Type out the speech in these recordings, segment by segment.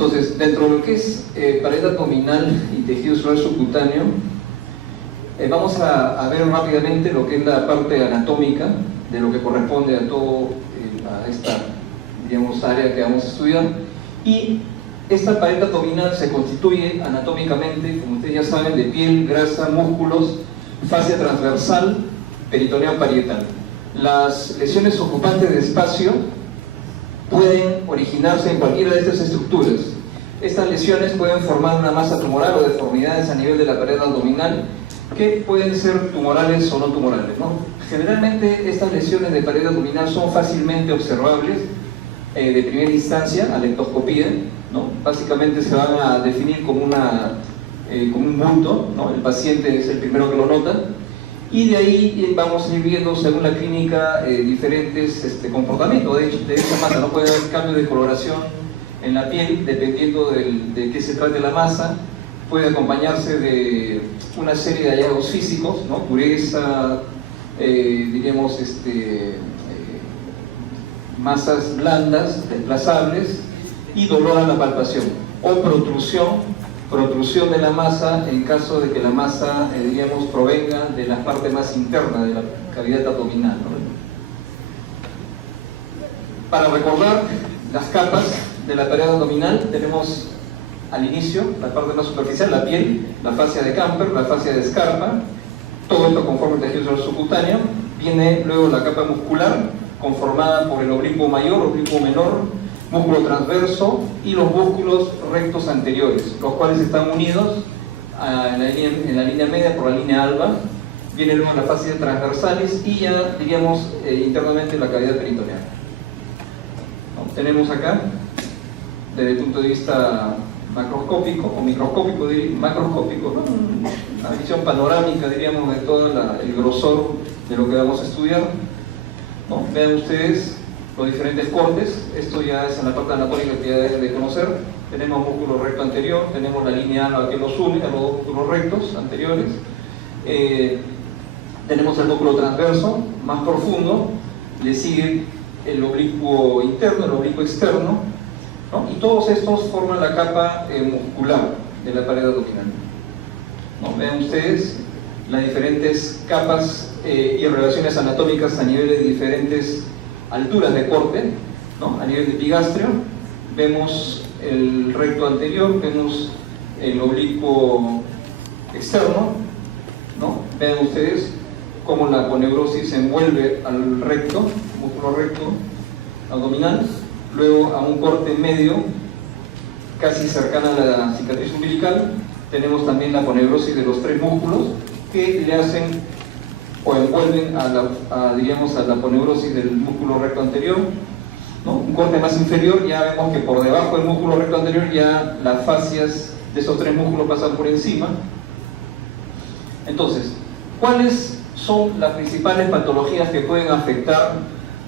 Entonces, dentro de lo que es pared abdominal y tejido celular subcutáneo, vamos a ver rápidamente lo que es la parte anatómica de lo que corresponde a todo a esta, digamos, área que vamos a estudiar. Y esta pared abdominal se constituye anatómicamente, como ustedes ya saben, de piel, grasa, músculos, fascia transversal, peritoneal parietal. Las lesiones ocupantes de espacio pueden originarse en cualquiera de estas estructuras. Estas lesiones pueden formar una masa tumoral o deformidades a nivel de la pared abdominal que pueden ser tumorales o no tumorales, ¿no? Generalmente estas lesiones de pared abdominal son fácilmente observables de primera instancia a la endoscopía, ¿no? Básicamente se van a definir como un bulto, ¿no? El paciente es el primero que lo nota, y de ahí vamos a ir viendo según la clínica diferentes comportamientos de esta masa. No puede haber cambio de coloración en la piel dependiendo de qué se trate la masa. Puede acompañarse de una serie de hallazgos físicos, ¿no? Pureza, diríamos, masas blandas, desplazables, y dolor a la palpación, o protrusión de la masa en caso de que la masa, diríamos, provenga de la parte más interna de la cavidad abdominal, ¿no? Para recordar las capas de la pared abdominal, tenemos al inicio la parte más superficial, la piel, la fascia de Camper, la fascia de Scarpa, todo esto conforma el tejido celular subcutáneo. Viene luego la capa muscular, conformada por el oblicuo mayor, oblicuo menor, músculo transverso y los músculos rectos anteriores, los cuales están unidos en la línea media por la línea alba. Viene luego la fascia transversales y ya, diríamos, internamente la cavidad peritoneal. ¿No? Tenemos acá, desde el punto de vista macroscópico o microscópico, macroscópico, ¿no? Una visión panorámica, diríamos, de todo el grosor de lo que vamos a estudiar, ¿no? Vean ustedes los diferentes cortes. Esto ya es en la parte anatómica que ya deben de conocer. Tenemos músculo recto anterior, tenemos la línea alba que los une a los dos músculos rectos anteriores, tenemos el músculo transverso más profundo, le sigue el oblicuo interno, el oblicuo externo, ¿no? Y todos estos forman la capa muscular de la pared abdominal, ¿no? Vean ustedes las diferentes capas y relaciones anatómicas a nivel de diferentes alturas de corte, ¿no? A nivel de epigastrio vemos el recto anterior, vemos el oblicuo externo, ¿no? Vean ustedes cómo la aponeurosis envuelve al recto, músculo recto abdominal. Luego, a un corte medio, casi cercana a la cicatriz umbilical, tenemos también la aponeurosis de los tres músculos que le hacen o envuelven diríamos, a la aponeurosis del músculo recto anterior, ¿no? Un corte más inferior, ya vemos que por debajo del músculo recto anterior ya las fascias de esos tres músculos pasan por encima. Entonces, ¿cuáles son las principales patologías que pueden afectar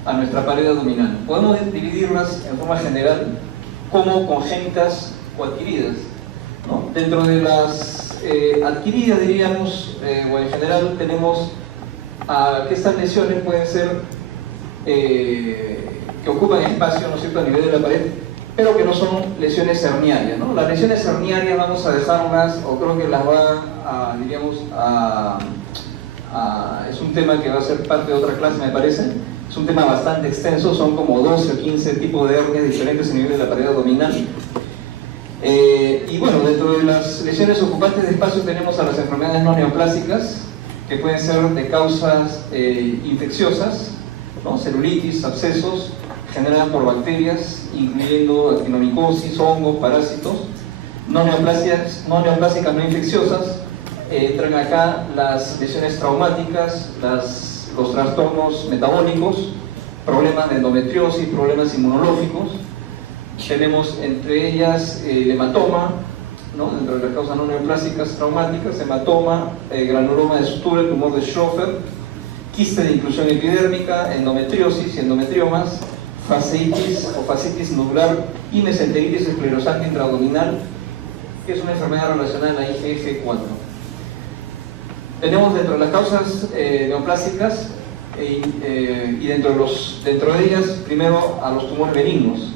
a nuestra pared abdominal? Podemos dividirlas en forma general como congénitas o adquiridas, ¿no? Dentro de las adquiridas, diríamos, o en general tenemos que estas lesiones pueden ser que ocupan espacio, ¿no es cierto?, a nivel de la pared, pero que no son lesiones herniarias, ¿no? Las lesiones herniarias vamos a dejarlas, o creo que las va diríamos, es un tema que va a ser parte de otra clase, me parece. Es un tema bastante extenso, son como 12 o 15 tipos de hernias diferentes a nivel de la pared abdominal. Y bueno, dentro de las lesiones ocupantes de espacio tenemos a las enfermedades no neoplásicas, que pueden ser de causas infecciosas, ¿no? Celulitis, abscesos, generadas por bacterias, incluyendo actinomicosis, hongos, parásitos. No neoplásicas no infecciosas, entran acá las lesiones traumáticas, los trastornos metabólicos, problemas de endometriosis, problemas inmunológicos. Tenemos entre ellas el hematoma, ¿no? Dentro de las causas no neoplásicas traumáticas, hematoma, granuloma de sutura, tumor de Schoffer, quiste de inclusión epidérmica, endometriosis y endometriomas, fasciitis o fasciitis nodular y mesenteritis esclerosante intraabdominal, que es una enfermedad relacionada a la IgF4. Tenemos dentro de las causas neoplásicas y dentro de ellas, primero, a los tumores benignos,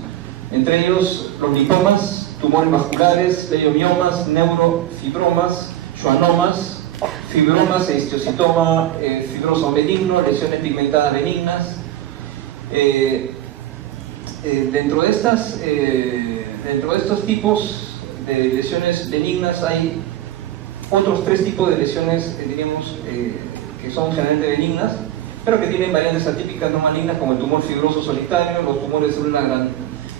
entre ellos los lipomas, tumores vasculares, leiomiomas, neurofibromas, schwannomas, fibromas e histiocytoma fibroso benigno, lesiones pigmentadas benignas. Dentro de estos tipos de lesiones benignas hay otros 3 tipos de lesiones, diríamos, que son generalmente benignas, pero que tienen variantes atípicas no malignas, como el tumor fibroso solitario, los tumores de células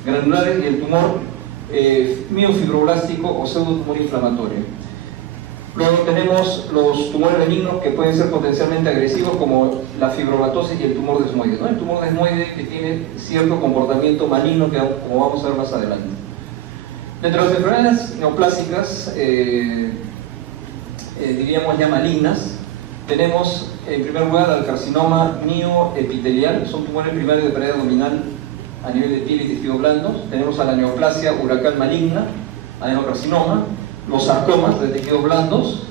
granulares y el tumor miofibroblástico o pseudotumor inflamatorio. Luego tenemos los tumores benignos que pueden ser potencialmente agresivos, como la fibromatosis y el tumor desmoide, ¿no? El tumor desmoide que tiene cierto comportamiento maligno, que como vamos a ver más adelante. Dentro de las enfermedades neoplásicas, diríamos ya malignas, tenemos en primer lugar al carcinoma mioepitelial, son tumores primarios de pared abdominal a nivel de piel y tejidos blandos. Tenemos a la neoplasia ural maligna, adenocarcinoma, los sarcomas de tejidos blandos,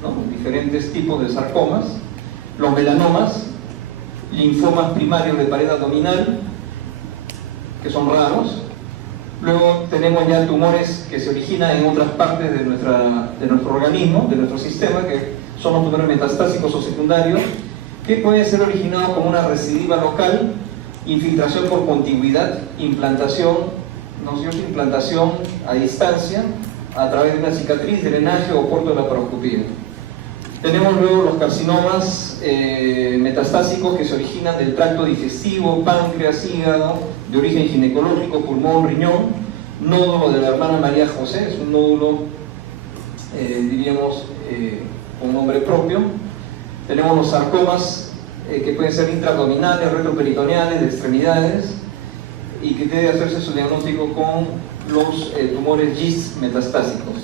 ¿no? Diferentes tipos de sarcomas, los melanomas, linfomas primarios de pared abdominal, que son raros. Luego tenemos ya tumores que se originan en otras partes de nuestro organismo, de nuestro sistema, que son los tumores metastásicos o secundarios, que pueden ser originados como una recidiva local, infiltración por contigüidad, implantación, ¿no es cierto?, implantación a distancia, a través de una cicatriz, drenaje o corto de la laparoscopía. Tenemos luego los carcinomas metastásicos que se originan del tracto digestivo, páncreas, hígado, de origen ginecológico, pulmón, riñón, nódulo de la hermana María José, es un nódulo, diríamos, con nombre propio. Tenemos los sarcomas que pueden ser intraabdominales, retroperitoneales, de extremidades, y que debe hacerse su diagnóstico con los tumores GIST metastásicos.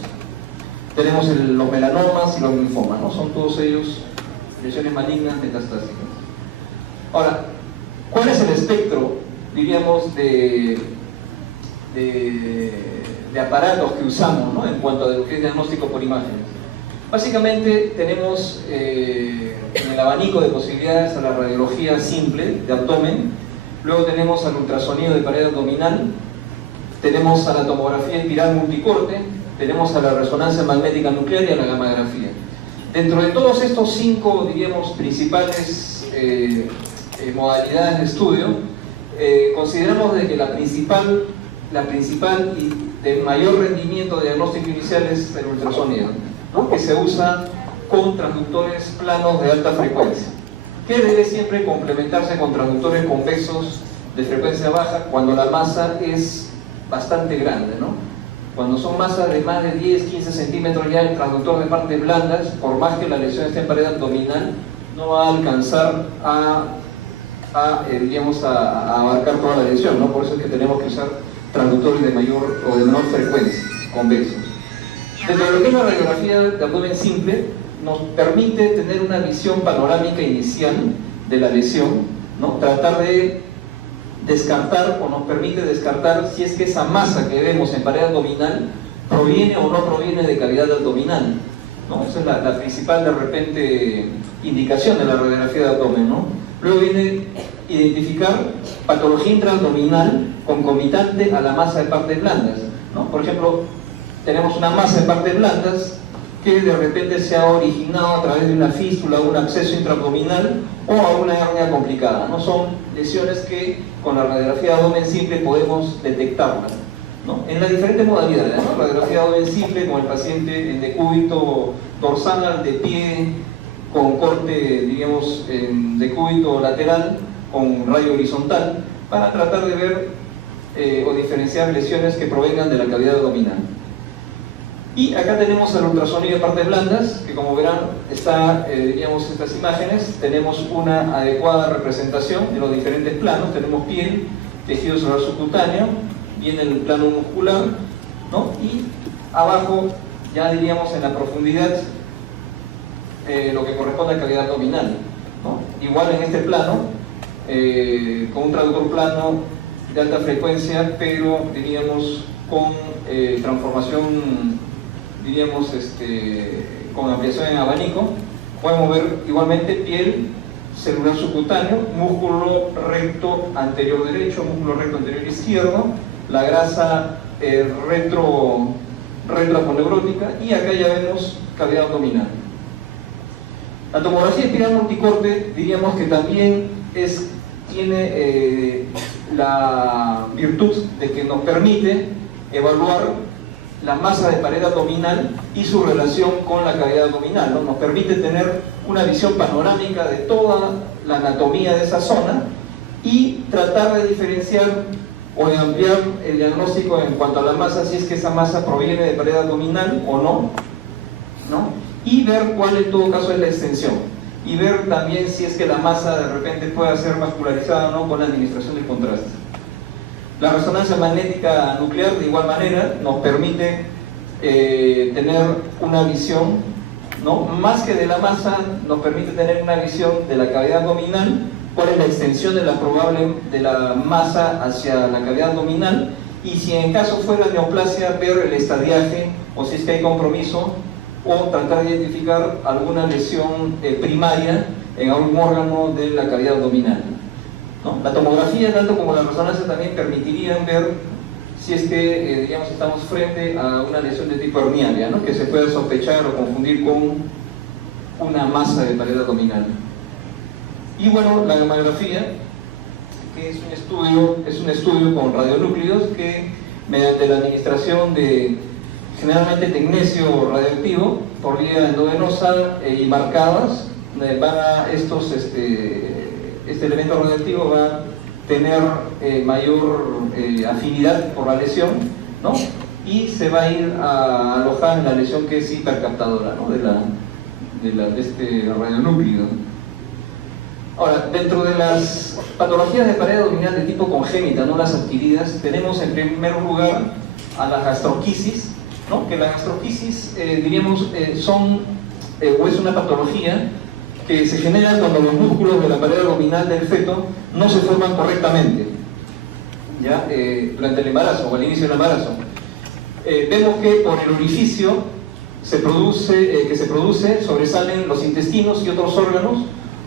Tenemos los melanomas y los linfomas, ¿no? Son todos ellos lesiones malignas metastásicas. Ahora, ¿cuál es el espectro, diríamos, de aparatos que usamos, ¿no?, en cuanto a lo que es diagnóstico por imágenes? Básicamente tenemos en el abanico de posibilidades a la radiología simple de abdomen, luego tenemos al ultrasonido de pared abdominal, tenemos a la tomografía espiral multicorte, tenemos a la resonancia magnética nuclear y a la gammagrafía. Dentro de todos estos 5, diríamos, principales modalidades de estudio, consideramos de que la principal y de mayor rendimiento de diagnóstico inicial es el ultrasonido, ¿no?, que se usa con transductores planos de alta frecuencia, que debe siempre complementarse con transductores convexos de frecuencia baja cuando la masa es bastante grande, ¿no? Cuando son masas de más de 10-15 centímetros, ya el transductor de partes blandas, por más que la lesión esté en pared abdominal, no va a alcanzar a abarcar toda la lesión, ¿no? Por eso es que tenemos que usar transductores de mayor o de menor frecuencia, convexos. Dentro de lo que es la radiografía de abdomen simple, nos permite tener una visión panorámica inicial de la lesión, ¿no? Tratar de descartar, o nos permite descartar, si es que esa masa que vemos en pared abdominal proviene o no proviene de cavidad abdominal, ¿no? Esa es la principal, de repente, indicación de la radiografía de abdomen, ¿no? Luego viene identificar patología intraabdominal concomitante a la masa de partes blandas, ¿no? Por ejemplo, tenemos una masa de partes blandas que de repente se ha originado a través de una fístula o un absceso intraabdominal o a una hernia complicada, ¿no? Son lesiones que con la radiografía de abdomen simple podemos detectarlas, ¿no?, en las diferentes modalidades, ¿no? Radiografía de abdomen simple con el paciente en decúbito dorsal, de pie, con corte, diríamos, en decúbito lateral, con rayo horizontal, para tratar de ver o diferenciar lesiones que provengan de la cavidad abdominal. Y acá tenemos el ultrasonido de partes blandas, que como verán está, diríamos, estas imágenes. Tenemos una adecuada representación de los diferentes planos. Tenemos piel, tejido celular subcutáneo, viene el plano muscular, ¿no?, y abajo ya diríamos en la profundidad lo que corresponde a cavidad abdominal, ¿no? Igual en este plano, con un traductor plano de alta frecuencia, pero diríamos con transformación, diríamos, con ampliación en abanico. Podemos ver igualmente piel, celular subcutáneo, músculo recto anterior derecho, músculo recto anterior izquierdo, la grasa retroaponeurótica, y acá ya vemos cavidad abdominal. La tomografía espiral multicorte diríamos que también tiene la virtud de que nos permite evaluar la masa de pared abdominal y su relación con la cavidad abdominal, ¿no? Nos permite tener una visión panorámica de toda la anatomía de esa zona y tratar de diferenciar o de ampliar el diagnóstico en cuanto a la masa, si es que esa masa proviene de pared abdominal o no, y ver cuál en todo caso es la extensión, y ver también si es que la masa de repente puede ser vascularizada o no con la administración del contraste. La resonancia magnética nuclear, de igual manera, nos permite tener una visión, ¿no? Más que de la masa, nos permite tener una visión de la cavidad abdominal, cuál es la extensión de la masa hacia la cavidad abdominal, y si en caso fuera neoplasia, ver el estadiaje, o si es que hay compromiso, o tratar de identificar alguna lesión primaria en algún órgano de la cavidad abdominal, ¿no? La tomografía, tanto como la resonancia, también permitirían ver si es que, digamos, estamos frente a una lesión de tipo herniaria, ¿no? Que se pueda sospechar o confundir con una masa de pared abdominal. Y bueno, la gammagrafía, que es un estudio con radionúcleos que, mediante la administración de generalmente tecnecio radioactivo por vía endovenosa y marcadas, este elemento radioactivo va a tener mayor afinidad por la lesión, ¿no? Y se va a ir a alojar en la lesión que es hipercaptadora, ¿no? de este radionúcleo. Ahora, dentro de las patologías de pared abdominal de tipo congénita, no las adquiridas, tenemos en primer lugar a la gastroquisis, ¿no? Que la gastroquisis, diríamos, es una patología que se genera cuando los músculos de la pared abdominal del feto no se forman correctamente, ¿ya? Durante el embarazo o al inicio del embarazo. Vemos que por el orificio que se produce, sobresalen los intestinos y otros órganos,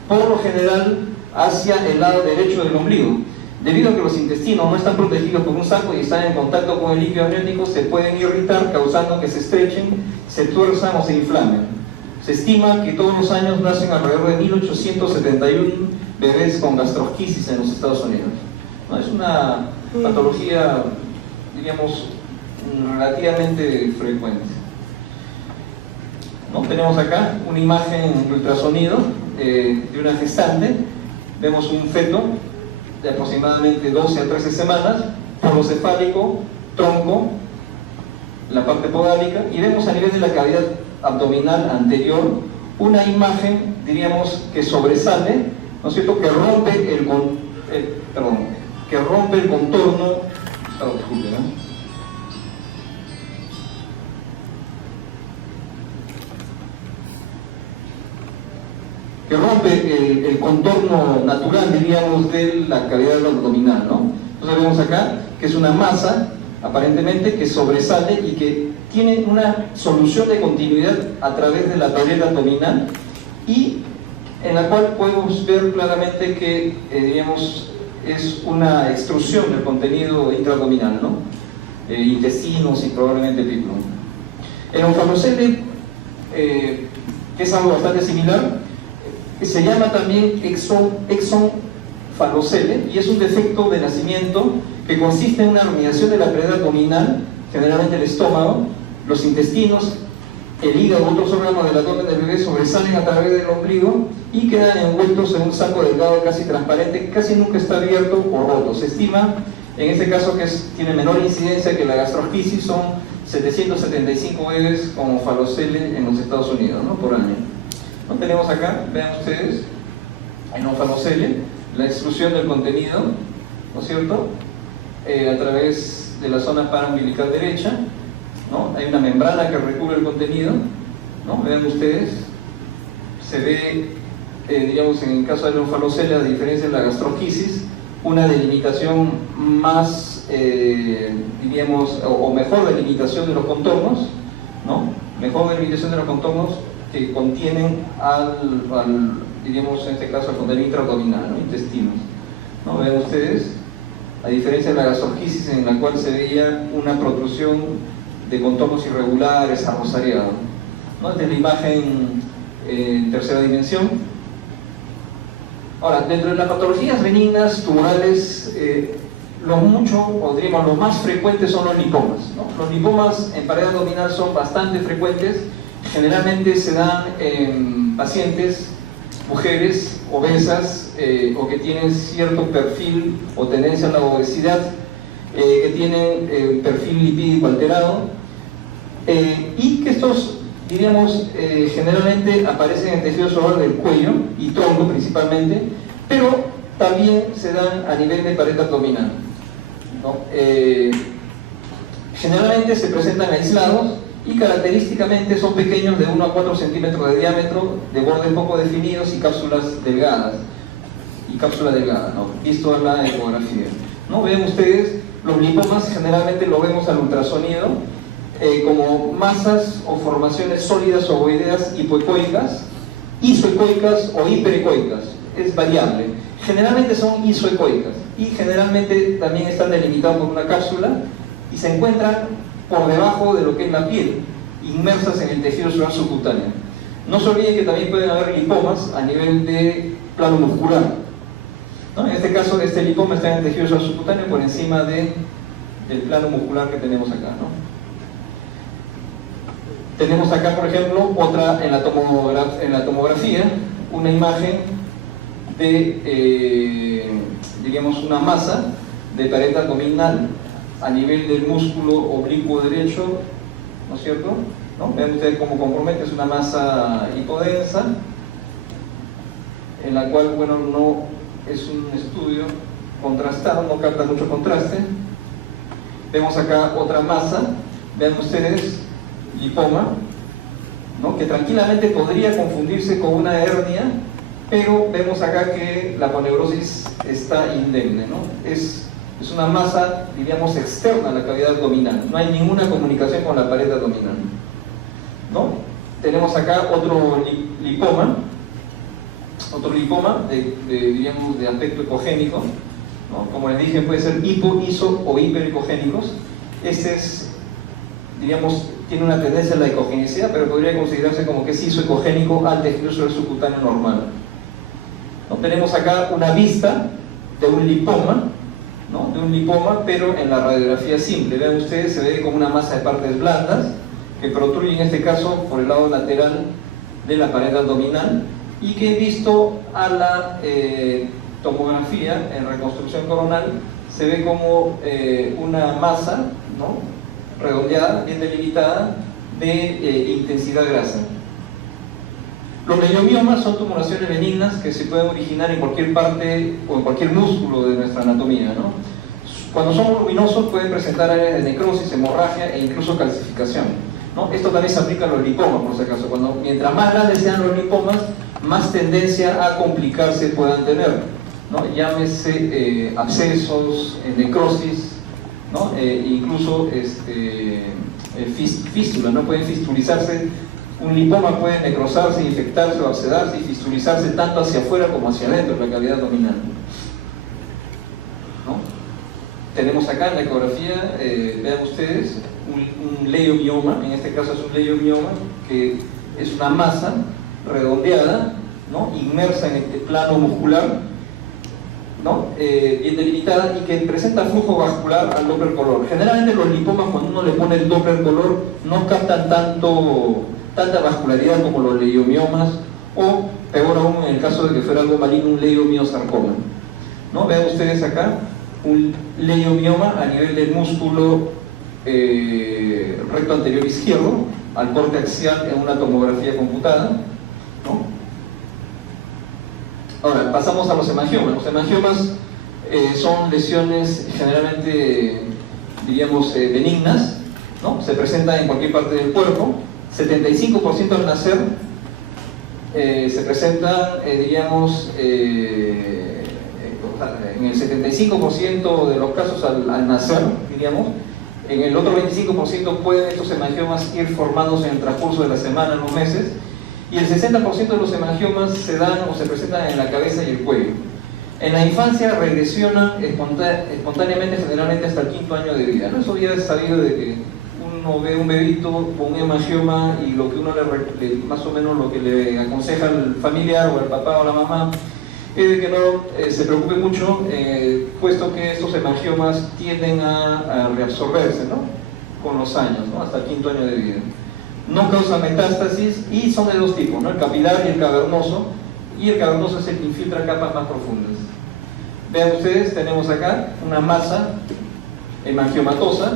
por lo general hacia el lado derecho del ombligo. Debido a que los intestinos no están protegidos por un saco y están en contacto con el líquido amniótico, se pueden irritar, causando que se estrechen, se tuerzan o se inflamen. Se estima que todos los años nacen alrededor de 1871 bebés con gastrosquisis en los Estados Unidos, ¿no? Es una patología, diríamos, relativamente frecuente, ¿no? Tenemos acá una imagen de ultrasonido de una gestante. Vemos un feto de aproximadamente 12 a 13 semanas, polo cefálico, tronco, la parte podálica, y vemos a nivel de la cavidad abdominal anterior una imagen, diríamos, que sobresale, ¿no es cierto?, que rompe el contorno, disculpe, ¿no? Que rompe el contorno natural, diríamos, de la cavidad abdominal, ¿no? Entonces vemos acá que es una masa, aparentemente, que sobresale y que tiene una solución de continuidad a través de la pared abdominal, y en la cual podemos ver claramente que, diríamos, es una extrusión del contenido intraabdominal, ¿no? Intestinos y probablemente pícula. El onfalocele, que es algo bastante similar, se llama también exonfalocele, y es un defecto de nacimiento que consiste en una herniación de la pared abdominal, generalmente el estómago, los intestinos, el hígado, otros órganos del abdomen del bebé sobresalen a través del ombligo y quedan envueltos en un saco delgado casi transparente, que casi nunca está abierto o roto. Se estima, en este caso, que tiene menor incidencia que la gastrosquisis, son 775 bebés con onfalocele en los Estados Unidos, ¿no?, por año. ¿No? Tenemos acá, vean ustedes, en onfalocele, la extrusión del contenido, ¿no es cierto?, a través de la zona paraumbilical derecha, ¿no? Hay una membrana que recubre el contenido, ¿no? Vean ustedes, se ve, digamos, en el caso de la onfalocele, a diferencia de la gastrosquisis, una delimitación más, diríamos, o mejor delimitación de los contornos, ¿no? Mejor delimitación de los contornos que contienen diríamos, en este caso, al contenido intraabdominal, ¿no?, intestinos, ¿no? Vean ustedes, a diferencia de la gastroschisis en la cual se veía una protrusión de contornos irregulares, arrosariado, ¿no? Esta es la imagen en tercera dimensión. Ahora, dentro de las patologías benignas tumorales, los más frecuentes son los lipomas, ¿no? Los lipomas en pared abdominal son bastante frecuentes, generalmente se dan en pacientes, mujeres obesas o que tienen cierto perfil o tendencia a la obesidad, que tienen perfil lipídico alterado, y que estos, diríamos, generalmente aparecen en tejido solar del cuello y tronco principalmente, pero también se dan a nivel de pared abdominal, ¿no? Generalmente se presentan aislados y característicamente son pequeños de 1 a 4 centímetros de diámetro, de bordes poco definidos y cápsulas delgadas, ¿no? Visto en la ecografía, ¿no? Ven ustedes, los lipomas generalmente lo vemos al ultrasonido como masas o formaciones sólidas ovoideas hipoecoicas, isoecoicas o hiperecoicas, es variable. Generalmente son isoecoicas y generalmente también están delimitados por una cápsula y se encuentran por debajo de lo que es la piel, inmersas en el tejido celular subcutáneo. No se olviden que también pueden haber lipomas a nivel de plano muscular, ¿no? En este caso, este lipoma está en el tejido celular subcutáneo por encima del plano muscular que tenemos acá, ¿no? Tenemos acá, por ejemplo, otra en la tomografía, una imagen de, digamos, una masa de pared abdominal a nivel del músculo oblicuo derecho, ¿no es cierto? ¿No? Vean ustedes cómo compromete, es una masa hipodensa, en la cual, bueno, no es un estudio contrastado, no capta mucho contraste. Vemos acá otra masa, vean ustedes, lipoma, ¿no? Que tranquilamente podría confundirse con una hernia, pero vemos acá que la poneurosis está indemne, ¿no? Es una masa, diríamos, externa a la cavidad abdominal, no hay ninguna comunicación con la pared abdominal, ¿no? Tenemos acá otro lipoma diríamos, de aspecto ecogénico, ¿no? Como les dije, puede ser hipo, iso o hiperecogénicos. Este es, diríamos, tiene una tendencia a la ecogenicidad, pero podría considerarse como que es isoecogénico al tejido celular subcutáneo normal, ¿no? Tenemos acá una vista de un lipoma, ¿no? De un lipoma, pero en la radiografía simple. Vean ustedes, se ve como una masa de partes blandas que protruye en este caso por el lado lateral de la pared abdominal y que visto a la tomografía en reconstrucción coronal se ve como una masa, ¿no? Redondeada, bien delimitada, de intensidad grasa. Los leiomiomas son tumoraciones benignas que se pueden originar en cualquier parte o en cualquier músculo de nuestra anatomía, ¿no? Cuando son voluminosos pueden presentar áreas de necrosis, hemorragia e incluso calcificación, ¿no? Esto también se aplica a los lipomas, por si acaso. Mientras más grandes sean los lipomas, más tendencia a complicarse puedan tener, ¿no? Llámese abscesos, necrosis, ¿no? Incluso fístula, ¿no? Pueden fistulizarse. Un lipoma puede necrosarse, infectarse o abscedarse y fistulizarse tanto hacia afuera como hacia adentro de la cavidad abdominal, ¿no? Tenemos acá en la ecografía, vean ustedes, un leiomioma. En este caso es un leiomioma que es una masa redondeada, ¿no? Inmersa en este plano muscular, ¿no? Bien delimitada y que presenta flujo vascular al Doppler color. Generalmente los lipomas, cuando uno le pone el Doppler color, no captan tanta vascularidad como los leiomiomas, o peor aún en el caso de que fuera algo maligno, un leiomiosarcoma, ¿no? Vean ustedes acá un leiomioma a nivel del músculo recto anterior izquierdo, al corte axial en una tomografía computada, ¿no? Ahora, pasamos a los hemangiomas. Los hemangiomas son lesiones generalmente, diríamos, benignas, ¿no? Se presentan en cualquier parte del cuerpo. 75% al nacer se presentan, diríamos, en el 75% de los casos al nacer, diríamos. En el otro 25% pueden estos hemangiomas ir formándose en el transcurso de la semana, en los meses, y el 60% de los hemangiomas se dan o se presentan en la cabeza y el cuello. En la infancia regresionan espontáneamente, generalmente hasta el 5º año de vida, ¿no? Eso ya es sabido de que uno ve un bebito con un hemangioma y lo que uno más o menos lo que le aconseja al familiar o al papá o la mamá es de que no se preocupe mucho, puesto que estos hemangiomas tienden a reabsorberse, ¿no? Con los años, ¿no? Hasta el 5º año de vida. No causan metástasis y son de dos tipos, ¿no? El capilar y el cavernoso, y el cavernoso es el que infiltra capas más profundas. Vean ustedes, tenemos acá una masa hemangiomatosa,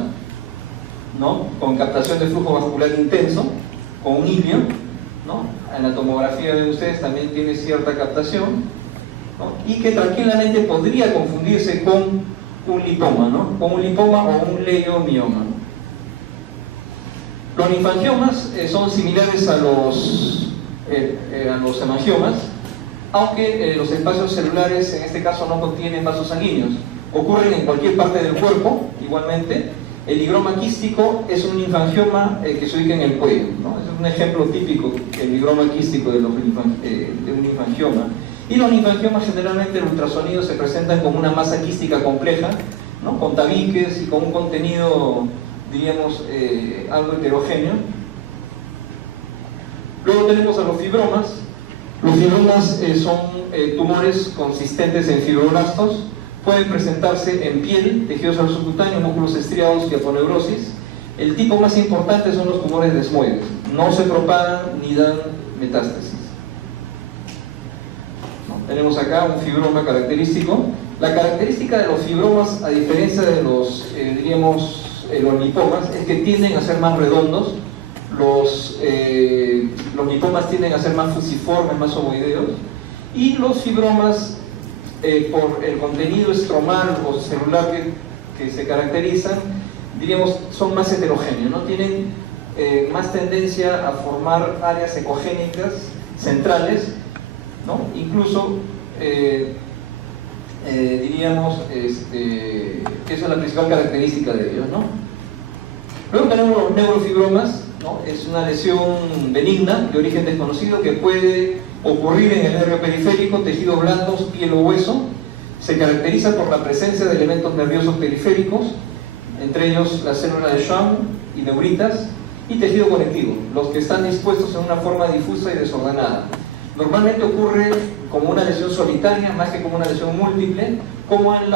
¿no? Con captación de flujo vascular intenso, con un hilio, ¿no? En la tomografía de ustedes también tiene cierta captación, ¿no? Y que tranquilamente podría confundirse con un lipoma, ¿no? Con un lipoma o un leiomioma. Los linfangiomas son similares a los hemangiomas, aunque los espacios celulares en este caso no contienen vasos sanguíneos. Ocurren en cualquier parte del cuerpo, igualmente. El higroma quístico es un linfangioma que se ubica en el cuello, ¿no? Es un ejemplo típico, el higroma quístico de un linfangioma. Y los linfangiomas generalmente en ultrasonido se presentan como una masa quística compleja, ¿no? Con tabiques y con un contenido, diríamos, algo heterogéneo. Luego tenemos a los fibromas. Los fibromas son tumores consistentes en fibroblastos. Pueden presentarse en piel, tejidos subcutáneos, músculos estriados y aponeurosis. El tipo más importante son los tumores desmoides. No se propagan ni dan metástasis. Tenemos acá un fibroma característico. La característica de los fibromas, a diferencia de los, los lipomas, es que tienden a ser más redondos. Los lipomas tienden a ser más fusiformes, más ovoideos. Y los fibromas, por el contenido estromal o celular que se caracterizan, diríamos, son más heterogéneos, ¿no? Tienen más tendencia a formar áreas ecogénicas centrales, ¿no? Incluso diríamos que esa es la principal característica de ellos, ¿no? Luego tenemos los neurofibromas, ¿no? Es una lesión benigna de origen desconocido que puede ocurrir en el nervio periférico, tejidos blandos, piel o hueso. Se caracteriza por la presencia de elementos nerviosos periféricos, entre ellos la célula de Schwann y neuritas, y tejido conectivo, los que están dispuestos en una forma difusa y desordenada. Normalmente ocurre como una lesión solitaria más que como una lesión múltiple, como en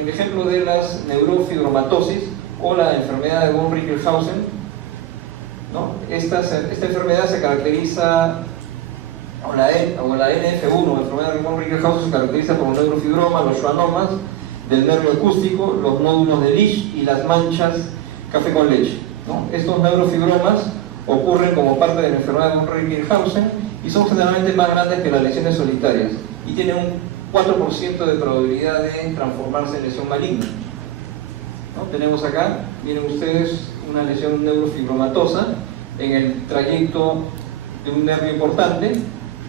el ejemplo de las neurofibromatosis o la enfermedad de von Richterhausen, ¿no? Esta enfermedad se caracteriza, o la NF1, la enfermedad de von Richterhausen, se caracteriza por los neurofibromas, los schwannomas del nervio acústico, los nódulos de Lisch y las manchas café con leche, ¿no? Estos neurofibromas ocurren como parte de la enfermedad de von Richterhausen y son generalmente más grandes que las lesiones solitarias y tienen un 4% de probabilidad de transformarse en lesión maligna, ¿no? Tenemos acá, miren ustedes, una lesión neurofibromatosa en el trayecto de un nervio importante.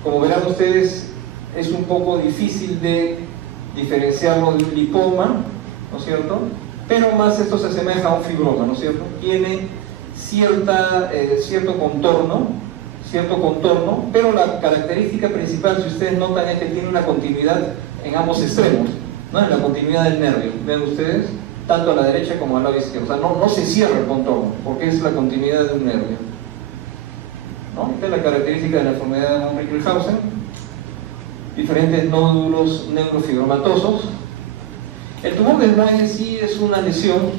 Como verán ustedes, es un poco difícil de diferenciarlo de un lipoma, ¿no es cierto? Pero más esto se asemeja a un fibroma, ¿no es cierto? Tiene cierto contorno, pero la característica principal, si ustedes notan, es que tiene una continuidad en ambos extremos, ¿no? En la continuidad del nervio, vean ustedes, tanto a la derecha como al lado izquierdo. O sea, no se cierra el contorno, porque es la continuidad de un nervio, ¿no? Esta es la característica de la enfermedad de von Richterhausen. Diferentes nódulos neurofibromatosos. El tumor del desmoide en sí es una lesión,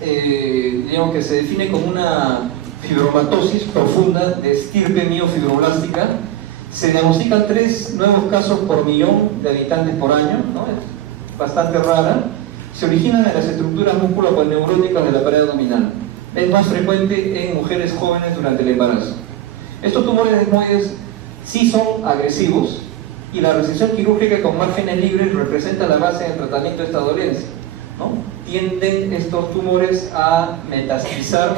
digamos, que se define como una fibromatosis profunda de estirpe miofibroblástica. Se diagnostican 3 nuevos casos por millón de habitantes por año, ¿no? Es bastante rara. Se originan en las estructuras musculoponeuróticas de la pared abdominal. Es más frecuente en mujeres jóvenes durante el embarazo. Estos tumores desmoides sí son agresivos y la resección quirúrgica con márgenes libres representa la base del tratamiento de esta dolencia, ¿no? Tienden estos tumores a metastizar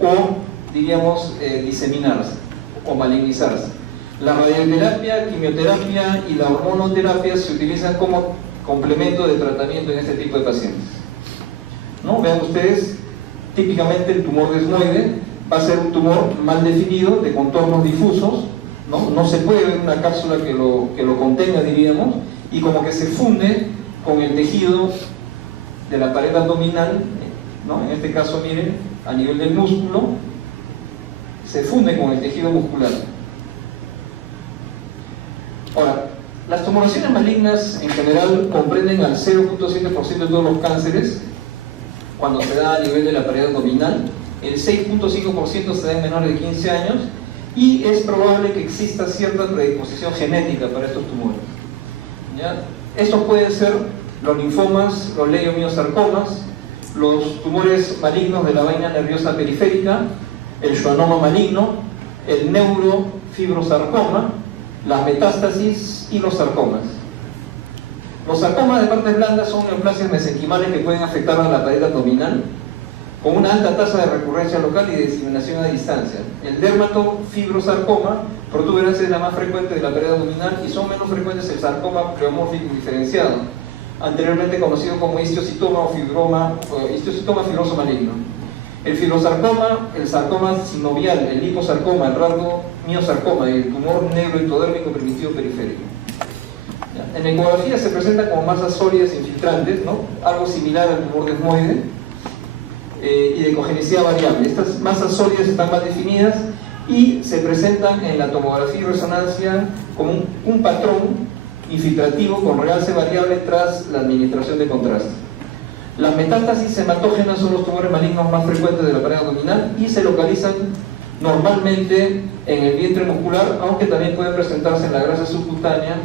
o, diríamos, diseminarse o malignizarse. La radioterapia, quimioterapia y la hormonoterapia se utilizan como complemento de tratamiento en este tipo de pacientes, ¿no? Vean ustedes, típicamente el tumor desmoide va a ser un tumor mal definido, de contornos difusos, no se puede ver una cápsula que lo contenga, diríamos, y como que se funde con el tejido de la pared abdominal, ¿no? En este caso, miren, a nivel del músculo, se funde con el tejido muscular. Ahora, las tumoraciones malignas en general comprenden al 0.7% de todos los cánceres cuando se da a nivel de la pared abdominal, el 6.5% se da en menores de 15 años y es probable que exista cierta predisposición genética para estos tumores. ¿Ya? Estos pueden ser los linfomas, los leiomiosarcomas, los tumores malignos de la vaina nerviosa periférica, el schwannoma maligno, el neurofibrosarcoma, las metástasis y los sarcomas. Los sarcomas de partes blandas son neoplasias mesenquimales que pueden afectar a la pared abdominal con una alta tasa de recurrencia local y de diseminación a distancia. El dermatofibrosarcoma, protuberancia es la más frecuente de la pared abdominal y son menos frecuentes el sarcoma pleomórfico indiferenciado, anteriormente conocido como histiocytoma o histiocytoma fibroso maligno. El fibrosarcoma, el sarcoma sinovial, el liposarcoma, el radiomiosarcoma y el tumor neuroectodérmico primitivo periférico. En ecografía se presentan como masas sólidas infiltrantes, ¿no? Algo similar al tumor desmoide, y de cogenicidad variable. Estas masas sólidas están más definidas y se presentan en la tomografía y resonancia como un patrón infiltrativo con realce variable tras la administración de contraste. Las metástasis hematógenas son los tumores malignos más frecuentes de la pared abdominal y se localizan normalmente en el vientre muscular, aunque también pueden presentarse en la grasa subcutánea,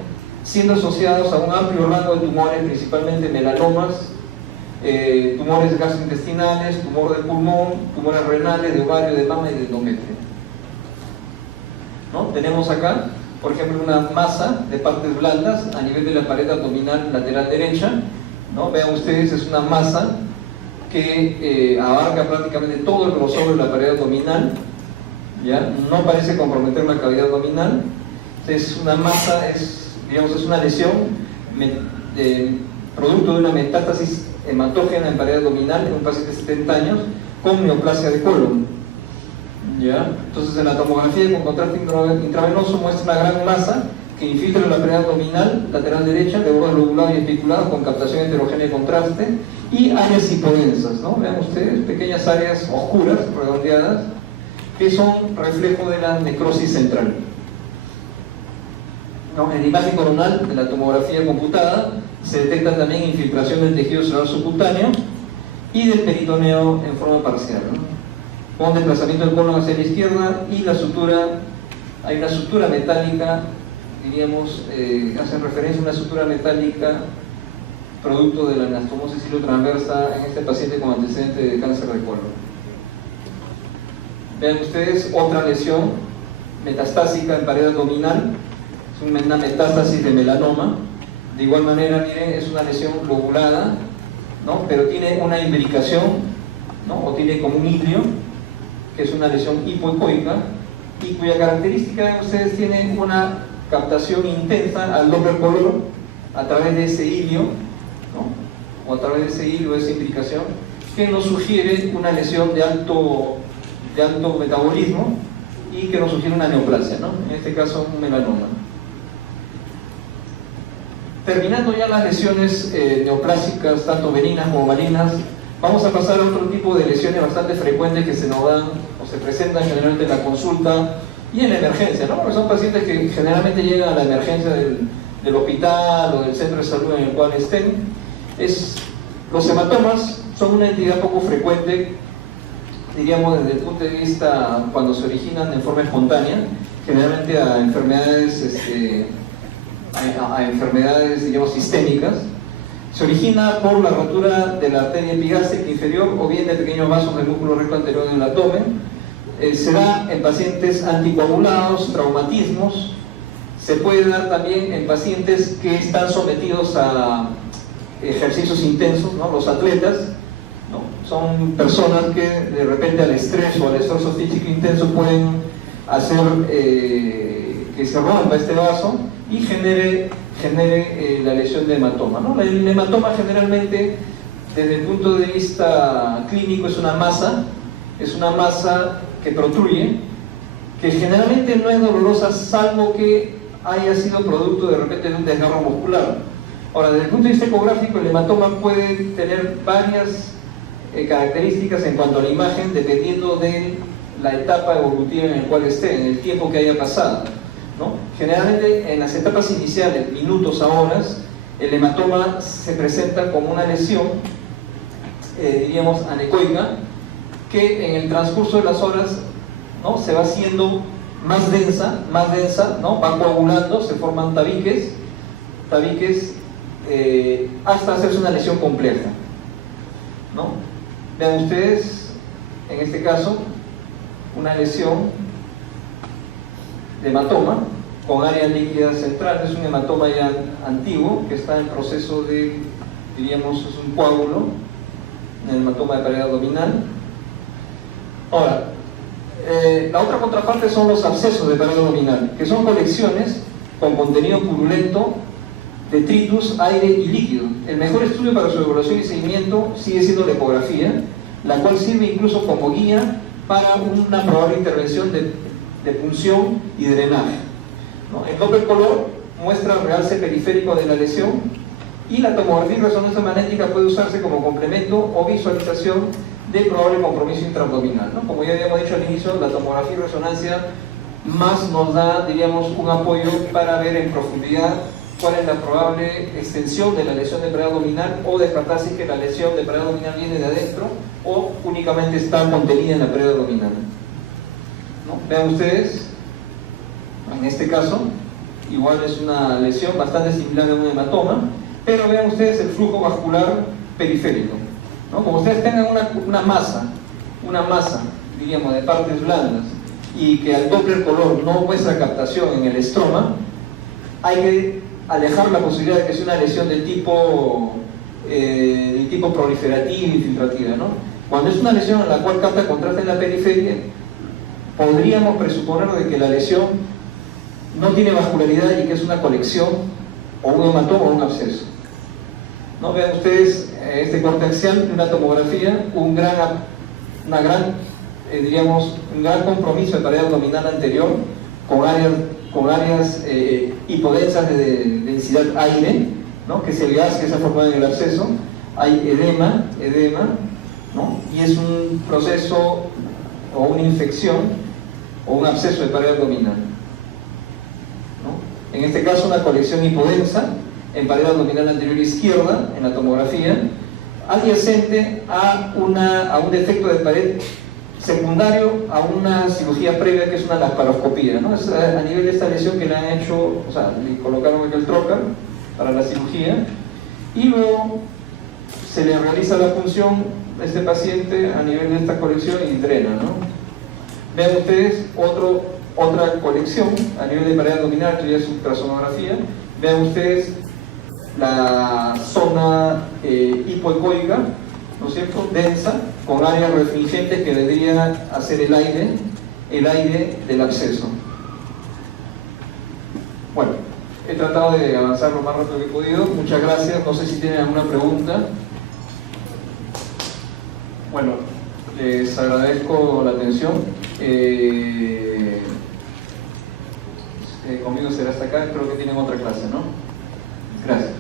siendo asociados a un amplio rango de tumores, principalmente melanomas, tumores gastrointestinales, tumor de pulmón, tumores renales, de ovario, de mama y de endometrio. ¿No? Tenemos acá, por ejemplo, una masa de partes blandas a nivel de la pared abdominal lateral derecha, ¿no? Vean ustedes, es una masa que abarca prácticamente todo el grosor de la pared abdominal, ¿ya? No parece comprometer la cavidad abdominal. Es una masa, digamos, es una lesión producto de una metástasis hematógena en pared abdominal en un paciente de 70 años con neoplasia de colon. ¿Ya? Entonces, en la tomografía con contraste intravenoso muestra una gran masa que infiltra la pared abdominal lateral derecha de bordes lobulados y espiculados con captación heterogénea de contraste y áreas hipodensas, ¿no? Vean ustedes, pequeñas áreas oscuras, redondeadas, que son reflejo de la necrosis central. ¿No? En la imagen coronal de la tomografía computada se detecta también infiltración del tejido celular subcutáneo y del peritoneo en forma parcial, ¿no? Con desplazamiento del colon hacia la izquierda y la sutura, hay una sutura metálica, diríamos, hacen referencia a una sutura metálica producto de la anastomosis hilotransversa en este paciente con antecedente de cáncer de colon. Vean ustedes otra lesión metastásica en pared abdominal, es una metástasis de melanoma. De igual manera, miren, es una lesión lobulada, ¿no? Pero tiene una imbricación, ¿no? O tiene como un hilio, que es una lesión hipoecoica, y cuya característica, ven ustedes, tiene una captación intensa al Doppler color a través de ese hilio, ¿no? O a través de ese hilio, de esa imbricación, que nos sugiere una lesión de alto metabolismo y que nos sugiere una neoplasia, ¿no? En este caso, un melanoma. Terminando ya las lesiones neoplásicas, tanto benignas como malignas, vamos a pasar a otro tipo de lesiones bastante frecuentes que se nos dan o se presentan generalmente en la consulta y en la emergencia, ¿no? Porque son pacientes que generalmente llegan a la emergencia del hospital o del centro de salud en el cual estén. Los hematomas son una entidad poco frecuente, diríamos, desde el punto de vista cuando se originan en forma espontánea, generalmente a enfermedades digamos, sistémicas. Se origina por la rotura de la arteria epigástrica inferior o bien de pequeños vasos del músculo recto anterior del abdomen. Se da en pacientes anticoagulados, traumatismos. Se puede dar también en pacientes que están sometidos a ejercicios intensos, ¿no? Los atletas, ¿no? Son personas que de repente al estrés o al esfuerzo físico intenso pueden hacer que se rompa este vaso y genere la lesión de hematoma, ¿no? El hematoma generalmente, desde el punto de vista clínico, es una masa que protruye, que generalmente no es dolorosa salvo que haya sido producto de repente de un desgarro muscular. Ahora, desde el punto de vista ecográfico, el hematoma puede tener varias características en cuanto a la imagen, dependiendo de la etapa evolutiva en la cual esté, en el tiempo que haya pasado, ¿no? Generalmente en las etapas iniciales, minutos a horas, el hematoma se presenta como una lesión, diríamos anecoica, que en el transcurso de las horas, ¿no?, se va haciendo más densa, ¿no?, va coagulando, se forman tabiques, hasta hacerse una lesión compleja, ¿no? Vean ustedes, en este caso, una lesión de hematoma con área líquida central. Es un hematoma ya antiguo que está en proceso de, diríamos, es un coágulo, el hematoma de pared abdominal. Ahora, la otra contraparte son los abscesos de pared abdominal, que son colecciones con contenido purulento, detritus, aire y líquido. El mejor estudio para su evaluación y seguimiento sigue siendo la ecografía, la cual sirve incluso como guía para una probable intervención de punción y drenaje, ¿no? El Doppler color muestra el realce periférico de la lesión, y la tomografía y resonancia magnética puede usarse como complemento o visualización de probable compromiso intraabdominal, ¿no? Como ya habíamos dicho al inicio, la tomografía y resonancia más nos da, diríamos, un apoyo para ver en profundidad cuál es la probable extensión de la lesión de pared abdominal, o descartar si que la lesión de pared abdominal viene de adentro o únicamente está contenida en la pared abdominal, ¿no? Vean ustedes, en este caso, igual es una lesión bastante similar a un hematoma, pero vean ustedes el flujo vascular periférico, ¿no? Como ustedes tengan una masa, diríamos, de partes blandas, y que al Doppler color no muestra captación en el estroma, hay que alejar la posibilidad de que sea una lesión del tipo proliferativa y infiltrativa, ¿no? Cuando es una lesión en la cual capta contraste en la periferia, podríamos presuponer de que la lesión no tiene vascularidad y que es una colección o un hematoma o un absceso, ¿no? Vean ustedes este corte axial de una tomografía, un gran compromiso de pared abdominal anterior con áreas hipodensas de densidad aire, ¿no?, que es el gas que se ha formado en el absceso. Hay edema, ¿no?, y es un proceso o una infección o un absceso de pared abdominal, ¿no? En este caso, una colección hipodensa en pared abdominal anterior izquierda en la tomografía, adyacente a un defecto de pared secundario a una cirugía previa que es una laparoscopía, ¿no? Es a nivel de esta lesión que le han hecho, o sea, le colocaron el trocar para la cirugía, y luego se le realiza la punción a este paciente a nivel de esta colección y drena, ¿no? Vean ustedes otra colección a nivel de pared abdominal, esto ya es ultrasonografía. Vean ustedes la zona hipoecoica, ¿no es cierto?, densa, con áreas restringentes que vendrían a ser el aire del absceso. Bueno, he tratado de avanzar lo más rápido que he podido. Muchas gracias. No sé si tienen alguna pregunta. Bueno, les agradezco la atención. Conmigo será hasta acá. Creo que tienen otra clase, ¿no? Gracias.